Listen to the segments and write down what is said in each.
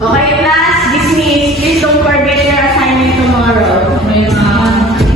Okay, class, dismiss. Please don't forget your assignment tomorrow. Okay, ma'am.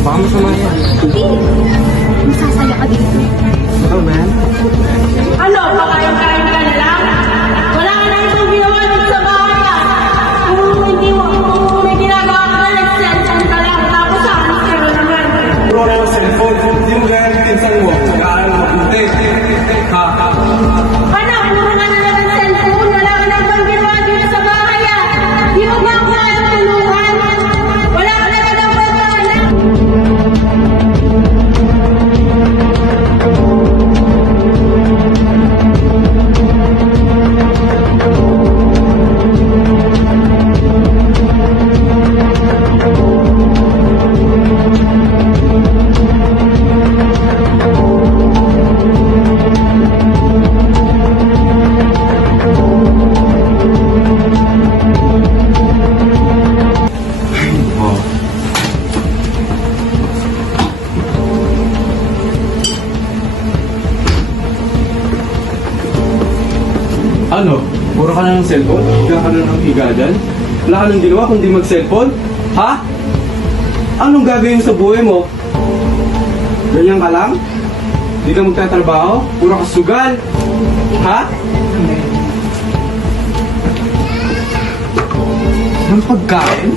Baka masama yan. Hindi. Masasaya ka dito. Ano ba yan? Ano, pakain-kain ka na lang? Wala ka na itong ginawa dito sa bahay ah. Kung may ginagawa ka na, nag-cellphone ka lang. Tapos sa akin, sa'yo naman. Puro na yung cellphone. Hindi mo gaya ng pinsan mo. Kaya mabuti. Ha? Ano, puro ka na lang ng cellphone. Wala ka na itong ginawa dito sa bahay ah. Di mo ba ako kaya tulungan? Wala ka na ng pagkain. Oh. Ano? Puro ka na ng cellphone? Higa ka na ng higa dyan? Wala ka nang ginawa kundi mag-cellphone? Ha? Anong gagawin sa buhay mo? Ganyan ka lang? Hindi ka magtatrabaho? Puro ka sugal? Ha? Ang pagkain?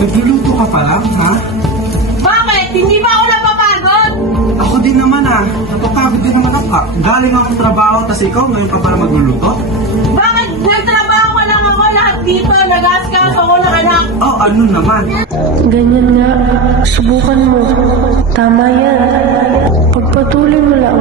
Nagluluto ka pa lang, ha? Bakit? Hindi ba ako napapagod? Ako din naman napapagod din naman ako. Galing akong trabaho, tas ikaw ngayon ka para magluluto? Bakit? Nagtrabaho ko lang ako lahat dito. Nag-askas ako ng anak. Oh, ano naman? Ganyan nga. Subukan mo. Tama yan. Pagpatuloy mo lang.